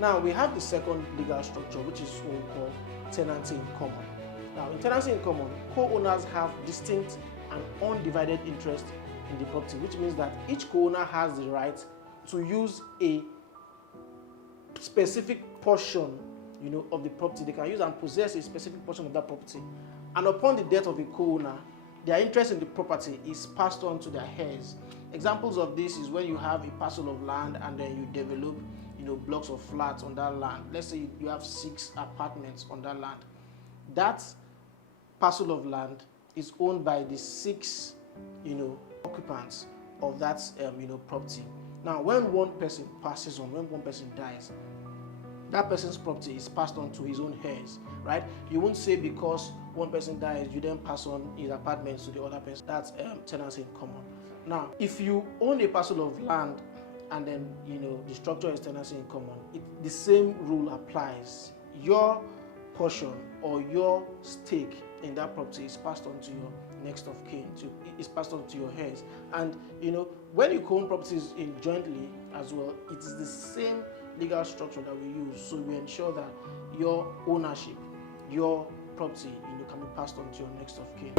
Now we have the second legal structure, which is what we call tenancy in common. Now in tenancy in common, co-owners have distinct and undivided interest in the property, which means that each co-owner has the right to use a specific portion, of the property. They can use and possess a specific portion of that property. And upon the death of a co-owner, their interest in the property is passed on to their heirs. Examples of this is when you have a parcel of land and then you develop, blocks of flats on that land. Let's say you have 6 apartments on that land. That parcel of land is owned by the 6, occupants of that, property. Now, when one person passes on, when one person dies, that person's property is passed on to his own heirs, right? You won't say because one person dies, you then pass on his apartments to the other person. That's tenancy in common. Now, if you own a parcel of land and then, the structure is tenancy in common, the same rule applies. Your portion or your stake in that property is passed on to your next of kin, is passed on to your heirs. And, when you own properties in jointly as well, it is the same legal structure that we use, so we ensure that your ownership, your property, can be passed on to your next of kin.